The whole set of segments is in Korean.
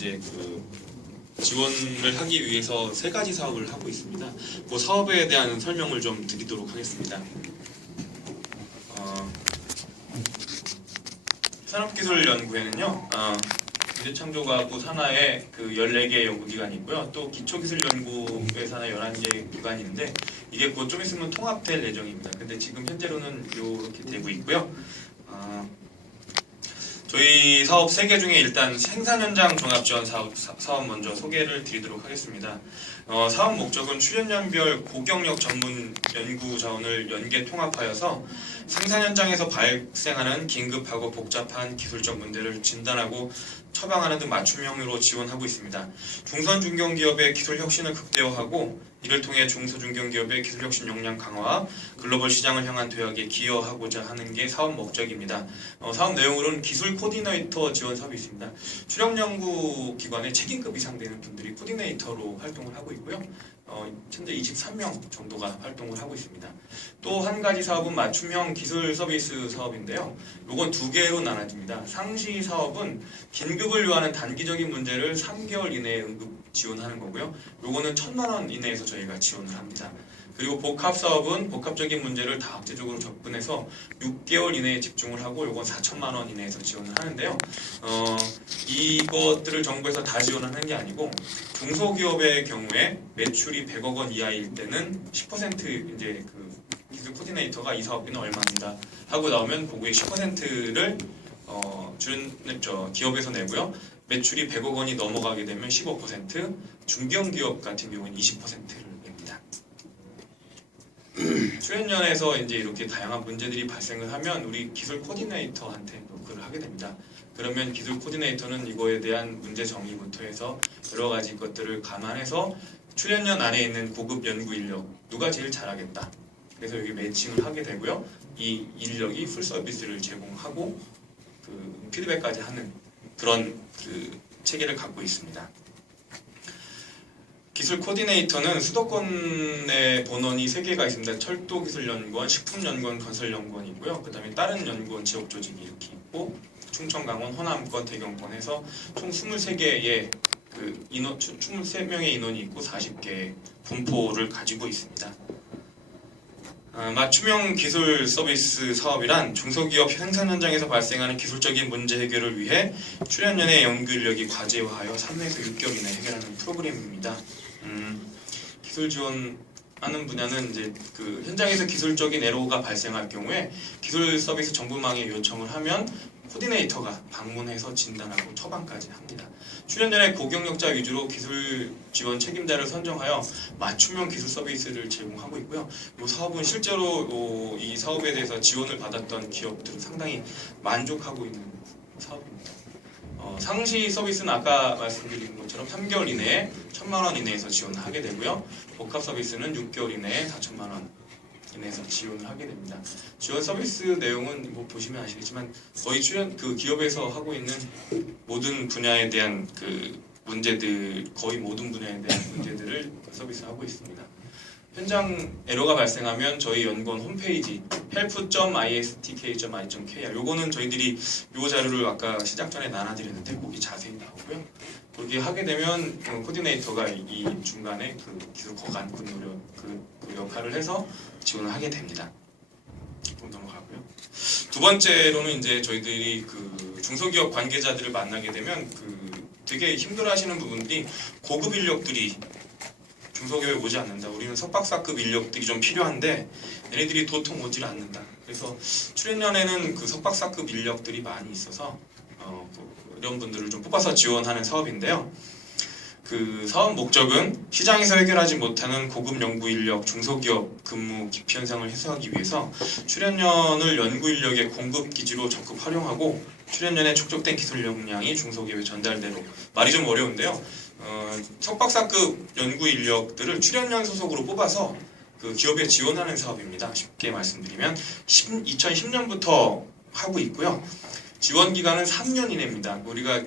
이제 지원을 하기 위해서 3가지 사업을 하고 있습니다. 그 사업에 대한 설명을 좀 드리도록 하겠습니다. 산업기술연구회는요, 미래창조과학부 산하에 14개 연구기관이 있고요. 또 기초기술연구회 산하에 11개 기관이 있는데 이게 곧 좀 있으면 통합될 예정입니다. 근데 지금 현재로는 이렇게 되고 있고요. 저희 사업 3개 중에 일단 생산현장 종합지원 사업 먼저 소개를 드리도록 하겠습니다. 사업 목적은 출연연별 고경력 전문 연구 자원을 연계 통합하여서 생산 현장에서 발생하는 긴급하고 복잡한 기술적 문제를 진단하고 처방하는 등 맞춤형으로 지원하고 있습니다. 중선 중견기업의 기술 혁신을 극대화하고 이를 통해 중소중견기업의 기술 혁신 역량 강화와 글로벌 시장을 향한 도약에 기여하고자 하는 게 사업 목적입니다. 사업 내용으로는 기술 코디네이터 지원 사업이 있습니다. 출연연구기관의 책임급 이상 되는 분들이 코디네이터로 활동을 하고 있고요. 현재 23명 정도가 활동을 하고 있습니다. 또 한 가지 사업은 맞춤형 기술 서비스 사업인데요. 이건 2개로 나눠집니다. 상시 사업은 긴급을 요하는 단기적인 문제를 3개월 이내에 응급 지원하는 거고요. 요거는 1,000만 원 이내에서 저희가 지원을 합니다. 그리고 복합 사업은 복합적인 문제를 다학제적으로 접근해서 6개월 이내에 집중을 하고 요건 4천만 원 이내에서 지원을 하는데요. 이것들을 정부에서 다 지원하는 게 아니고 중소기업의 경우에 매출이 100억 원 이하일 때는 10% 이제 기술 코디네이터가 이 사업비는 얼마입니다 하고 나오면 그거의 10%를 기업에서 내고요. 매출이 100억 원이 넘어가게 되면 15%, 중견기업 같은 경우는 20%를 냅니다. 출연연에서 이제 이렇게 다양한 문제들이 발생을 하면 우리 기술 코디네이터한테 노크를 하게 됩니다. 그러면 기술 코디네이터는 이거에 대한 문제 정의부터 해서 여러 가지 것들을 감안해서 출연연 안에 있는 고급 연구 인력 누가 제일 잘하겠다. 그래서 여기 매칭을 하게 되고요. 이 인력이 풀 서비스를 제공하고 피드백까지 하는 그런 체계를 갖고 있습니다. 기술 코디네이터는 수도권의 본원이 3개가 있습니다. 철도기술연구원, 식품연구원, 건설연구원이 있고요. 그 다음에 다른 연구원 지역 조직이 이렇게 있고 충청, 강원, 호남권, 대경권 해서 총 23개의 23명의 인원이 있고 40개의 분포를 가지고 있습니다. 맞춤형 기술 서비스 사업이란 중소기업 생산 현장에서 발생하는 기술적인 문제 해결을 위해 출연연의 연구 인력이 과제화하여 3에서 6개월 이내 해결하는 프로그램입니다. 기술 지원하는 분야는 이제 현장에서 기술적인 에러가 발생할 경우에 기술 서비스 정보망에 요청을 하면 코디네이터가 방문해서 진단하고 처방까지 합니다. 출연연의 고경력자 위주로 기술 지원 책임자를 선정하여 맞춤형 기술 서비스를 제공하고 있고요. 이 사업은 실제로 이 사업에 대해서 지원을 받았던 기업들은 상당히 만족하고 있는 사업입니다. 상시 서비스는 아까 말씀드린 것처럼 3개월 이내에 1,000만 원 이내에서 지원을 하게 되고요. 복합 서비스는 6개월 이내에 4천만 원 이내에서 지원을 하게 됩니다. 지원 서비스 내용은 보시면 아시겠지만 거의 기업에서 하고 있는 모든 분야에 대한 거의 모든 분야에 대한 문제들을 서비스하고 있습니다. 현장 에러가 발생하면 저희 연구원 홈페이지 help.istk.i.kr 요거는 저희들이 요 자료를 아까 시작 전에 나눠드렸는데 거기 자세히 나오고요. 거기 하게 되면 코디네이터가 이 중간에 기술 거간 그 역할을 해서 지원을 하게 됩니다. 넘어가고요. 두 번째로는 이제 저희들이 중소기업 관계자들을 만나게 되면 되게 힘들어하시는 부분들이 고급 인력들이 중소기업에 오지 않는다. 우리는 석박사급 인력들이 좀 필요한데 얘네들이 도통 오질 않는다. 그래서 출연연에는 석박사급 인력들이 많이 있어서 이런 분들을 좀 뽑아서 지원하는 사업인데요. 사업 목적은 시장에서 해결하지 못하는 고급 연구 인력, 중소기업 근무 기피 현상을 해소하기 위해서 출연연을 연구 인력의 공급 기지로 적극 활용하고 출연연의 축적된 기술 역량이 중소기업에 전달되도록 말이 좀 어려운데요. 석박사급 연구 인력들을 출연연 소속으로 뽑아서 기업에 지원하는 사업입니다. 쉽게 말씀드리면 2010년부터 하고 있고요. 지원 기간은 3년 이내입니다. 우리가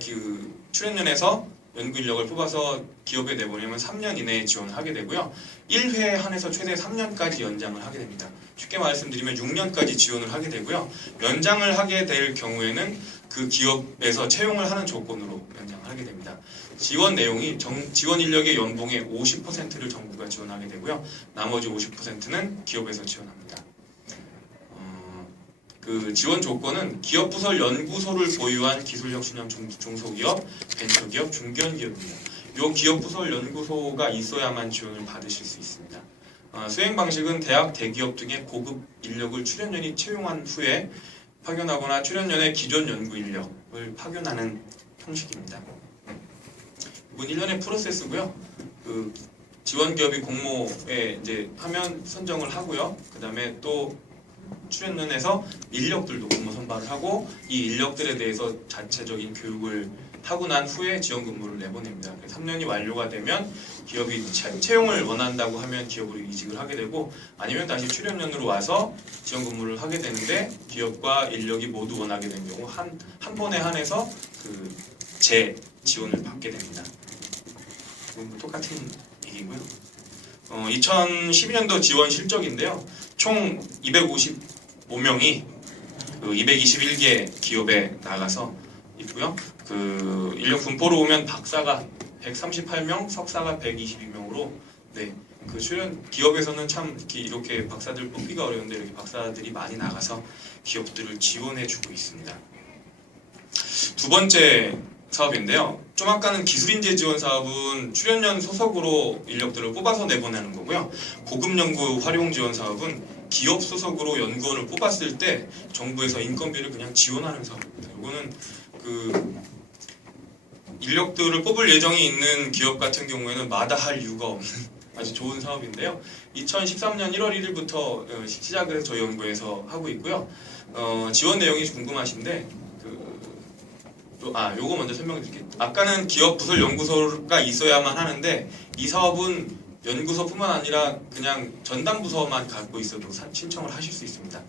출연연에서 연구 인력을 뽑아서 기업에 내보내면 3년 이내에 지원을 하게 되고요. 1회 한해서 최대 3년까지 연장을 하게 됩니다. 쉽게 말씀드리면 6년까지 지원을 하게 되고요. 연장을 하게 될 경우에는 그 기업에서 채용을 하는 조건으로 연장을 하게 됩니다. 지원 내용이 지원 인력의 연봉의 50%를 정부가 지원하게 되고요. 나머지 50%는 기업에서 지원합니다. 그 지원 조건은 기업 부설 연구소를 보유한 기술혁신형 중소기업, 벤처기업, 중견기업입니다. 이 기업 부설 연구소가 있어야만 지원을 받으실 수 있습니다. 수행 방식은 대학, 대기업 등의 고급 인력을 출연연이 채용한 후에 파견하거나 출연연의 기존 연구 인력을 파견하는 형식입니다. 이건 1년의 프로세스고요. 그 지원 기업이 공모에 이제 하면 선정을 하고요. 그 다음에 또 출연연에서 인력들도 공모 선발을 하고 이 인력들에 대해서 자체적인 교육을 하고 난 후에 지원 근무를 내보냅니다. 3년이 완료가 되면 기업이 채용을 원한다고 하면 기업으로 이직을 하게 되고 아니면 다시 출연연으로 와서 지원 근무를 하게 되는데 기업과 인력이 모두 원하게 된 경우 한 번에 한해서 그 재지원을 받게 됩니다. 똑같은 얘기고요. 2012년도 지원 실적인데요. 총 255명이 그 221개 기업에 나가서 있고요. 그 인력 분포로 보면 박사가 138명, 석사가 122명으로 그 출연 기업에서는 참 이렇게 박사들 뽑기가 어려운데 이렇게 박사들이 많이 나가서 기업들을 지원해주고 있습니다. 두 번째 사업인데요. 좀 아까는 기술인재 지원 사업은 출연연 소속으로 인력들을 뽑아서 내보내는 거고요. 고급 연구 활용 지원 사업은 기업 소속으로 연구원을 뽑았을 때 정부에서 인건비를 그냥 지원하는 사업입니다. 이거는 그 인력들을 뽑을 예정이 있는 기업 같은 경우에는 마다할 이유가 없는 아주 좋은 사업인데요. 2013년 1월 1일부터 시작을 해서 저희 연구에서 하고 있고요. 지원 내용이 궁금하신데 요거 먼저 설명드릴게요. 아까는 기업 부설 연구소가 있어야만 하는데 이 사업은 연구소뿐만 아니라 그냥 전담 부서만 갖고 있어도 신청을 하실 수 있습니다.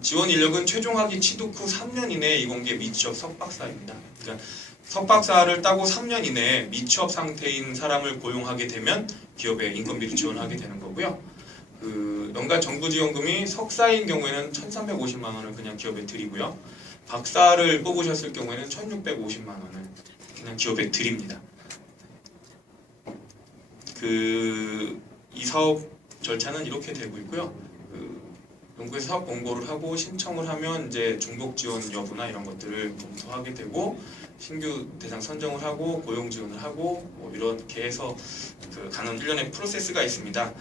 지원 인력은 최종 학위 취득 후 3년 이내에 이공계 미취업 석박사입니다. 그러니까 석박사를 따고 3년 이내에 미취업 상태인 사람을 고용하게 되면 기업에 인건비를 지원하게 되는 거고요. 그 연간 정부지원금이 석사인 경우에는 1,350만 원을 그냥 기업에 드리고요. 박사를 뽑으셨을 경우에는 1,650만 원을 그냥 기업에 드립니다. 이 사업 절차는 이렇게 되고 있고요. 연구에서 사업 공고를 하고 신청을 하면 이제 중복 지원 여부나 이런 것들을 검토하게 되고 신규 대상 선정을 하고 고용 지원을 하고 뭐 이렇게 해서 가는 일련의 프로세스가 있습니다.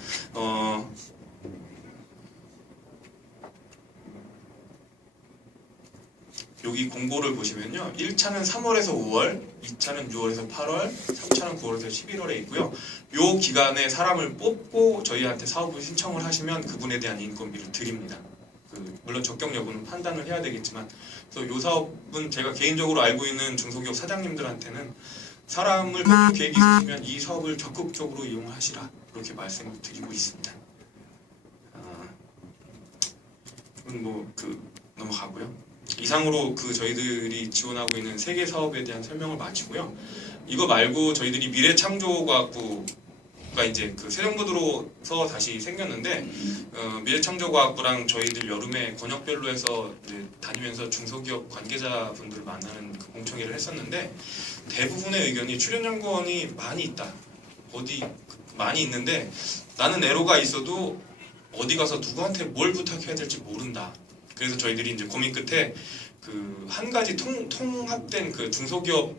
여기 공고를 보시면요. 1차는 3월에서 5월, 2차는 6월에서 8월, 3차는 9월에서 11월에 있고요. 요 기간에 사람을 뽑고 저희한테 사업을 신청을 하시면 그분에 대한 인건비를 드립니다. 물론 적격 여부는 판단을 해야 되겠지만 그래서 요 사업은 제가 개인적으로 알고 있는 중소기업 사장님들한테는 사람을 뽑을 계획이 있으면 이 사업을 적극적으로 이용하시라 그렇게 말씀을 드리고 있습니다. 넘어가고요. 이상으로 저희들이 지원하고 있는 3개 사업에 대한 설명을 마치고요. 이거 말고 저희들이 미래창조과학부가 이제 새 정부 들어서 다시 생겼는데 미래창조과학부랑 저희들 여름에 권역별로 해서 다니면서 중소기업 관계자분들을 만나는 공청회를 했었는데 대부분의 의견이 출연연구원이 많이 있다. 많이 있는데 나는 애로가 있어도 어디 가서 누구한테 뭘 부탁해야 될지 모른다. 그래서 저희들이 이제 고민 끝에 한 가지 통합된 중소기업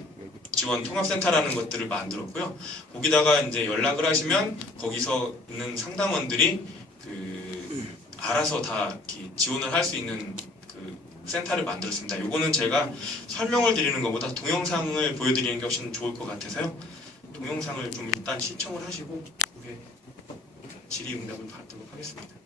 지원 통합센터라는 것들을 만들었고요. 거기다가 이제 연락을 하시면 거기서 있는 상담원들이 알아서 다 지원을 할 수 있는 센터를 만들었습니다. 요거는 제가 설명을 드리는 것보다 동영상을 보여드리는 게 훨씬 좋을 것 같아서요. 동영상을 좀 일단 시청을 하시고 그게 질의응답을 받도록 하겠습니다.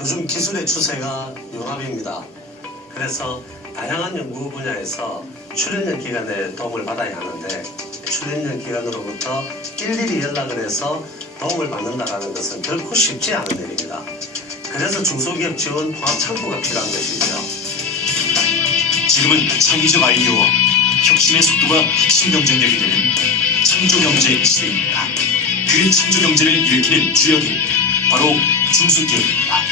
요즘 기술의 추세가 융합입니다. 그래서 다양한 연구 분야에서 출연연 기관의 도움을 받아야 하는데 출연연 기관으로부터 일일이 연락을 해서 도움을 받는다는 것은 결코 쉽지 않은 일입니다. 그래서 중소기업 지원 통합 창구가 필요한 것이죠. 지금은 창의적 아이디어와 혁신의 속도가 핵심 경쟁력이 되는 창조경제 시대입니다. 그 창조경제를 일으키는 주역이 바로 중소기업입니다.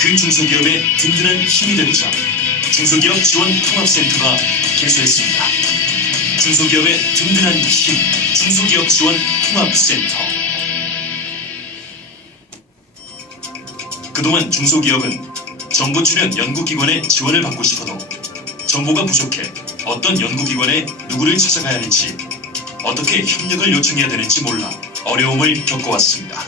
그 중소기업의 든든한 힘이 되고자 중소기업 지원 통합센터가 개소했습니다. 중소기업의 든든한 힘, 중소기업 지원 통합센터. 그동안 중소기업은 정부 출연 연구기관의 지원을 받고 싶어도 정보가 부족해 어떤 연구기관에 누구를 찾아가야 하는지, 어떻게 협력을 요청해야 되는지 몰라 어려움을 겪어왔습니다.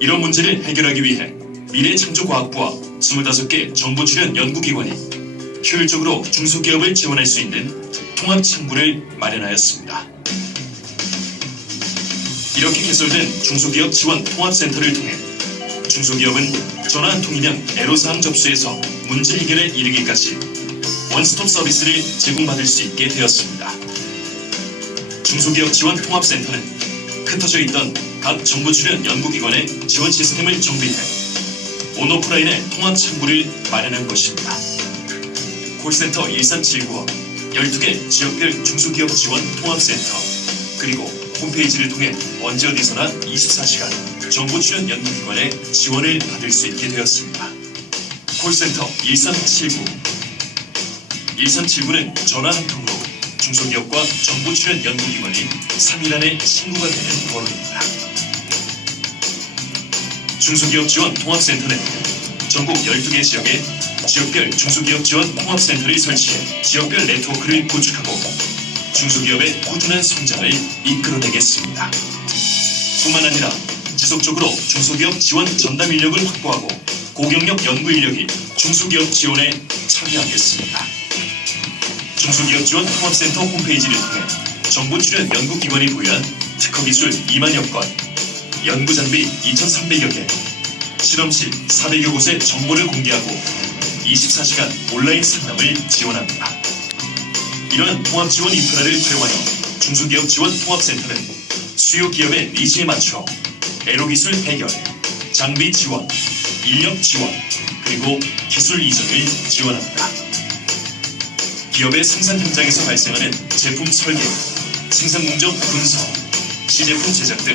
이런 문제를 해결하기 위해 미래창조과학부와 25개 정부 출연 연구기관이 효율적으로 중소기업을 지원할 수 있는 통합창구를 마련하였습니다. 이렇게 개설된 중소기업 지원 통합센터를 통해 중소기업은 전화 한 통이면 애로사항 접수에서 문제 해결에 이르기까지 원스톱 서비스를 제공받을 수 있게 되었습니다. 중소기업 지원 통합센터는 흩어져 있던 각 정부 출연 연구기관의 지원 시스템을 정비해 온오프라인의 통합 창구를 마련한 것입니다. 콜센터 1379와 12개 지역별 중소기업 지원 통합센터, 그리고 홈페이지를 통해 언제 어디서나 24시간 정부 출연 연구기관의 지원을 받을 수 있게 되었습니다. 콜센터 1379. 1379는 전화 한 통으로 중소기업과 정부 출연 연구기관이 3일 안에 신고가 되는 번호입니다. 중소기업 지원 통합센터는 전국 12개 지역에 지역별 중소기업 지원 통합센터를 설치해 지역별 네트워크를 구축하고 중소기업의 꾸준한 성장을 이끌어내겠습니다. 뿐만 아니라 지속적으로 중소기업 지원 전담 인력을 확보하고 고경력 연구 인력이 중소기업 지원에 참여하겠습니다. 중소기업 지원 통합센터 홈페이지를 통해 정부 출연 연구기관이 보유한 특허기술 2만여 건, 연구장비 2,300여 개, 실험실 400여 곳의 정보를 공개하고 24시간 온라인 상담을 지원합니다. 이러한 통합지원 인프라를 활용하여 중소기업 지원 통합센터는 수요 기업의 니즈에 맞춰 애로기술 해결, 장비 지원, 인력 지원, 그리고 기술 이전을 지원합니다. 기업의 생산 현장에서 발생하는 제품 설계, 생산 공정 분석, 시제품 제작 등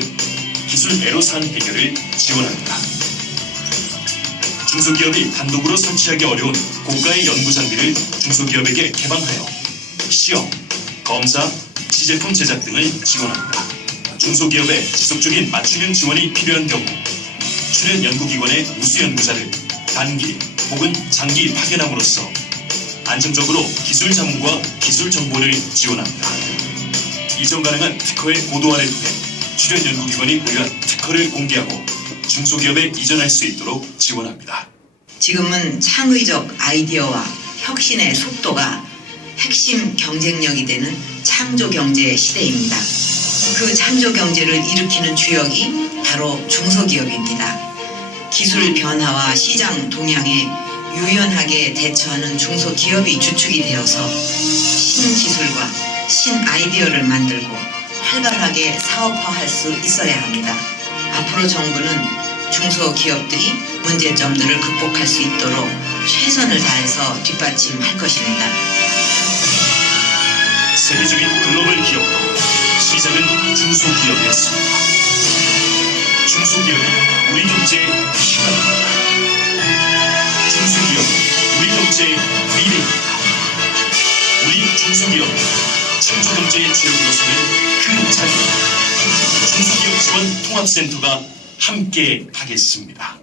기술 애로사항 해결을 지원합니다. 중소기업이 단독으로 설치하기 어려운 고가의 연구 장비를 중소기업에게 개방하여 시험, 검사, 시제품 제작 등을 지원합니다. 중소기업의 지속적인 맞춤형 지원이 필요한 경우 출연 연구기관의 우수 연구자를 단기 혹은 장기 파견함으로써 안정적으로 기술 자문과 기술 정보를 지원합니다. 이전 가능한 특허의 고도화를 통해 출연 연구기관이 보유한 특허를 공개하고 중소기업에 이전할 수 있도록 지원합니다. 지금은 창의적 아이디어와 혁신의 속도가 핵심 경쟁력이 되는 창조경제 시대입니다. 그 창조경제를 일으키는 주역이 바로 중소기업입니다. 기술 변화와 시장 동향에 유연하게 대처하는 중소기업이 주축이 되어서 신기술과 신아이디어를 만들고 활발하게 사업화할 수 있어야 합니다. 앞으로 정부는 중소기업들이 문제점들을 극복할 수 있도록 최선을 다해서 뒷받침할 것입니다. 세계적인 글로벌 기업도 시작은 중소기업이었습니다. 중소기업이 우리 경제의 희망입니다. 중소기업이 우리 경제의 미래입니다. 우리 중소기업이 창조경제의 주역으로서는 그 자리에 중소기업 지원 통합센터가 함께 하겠습니다.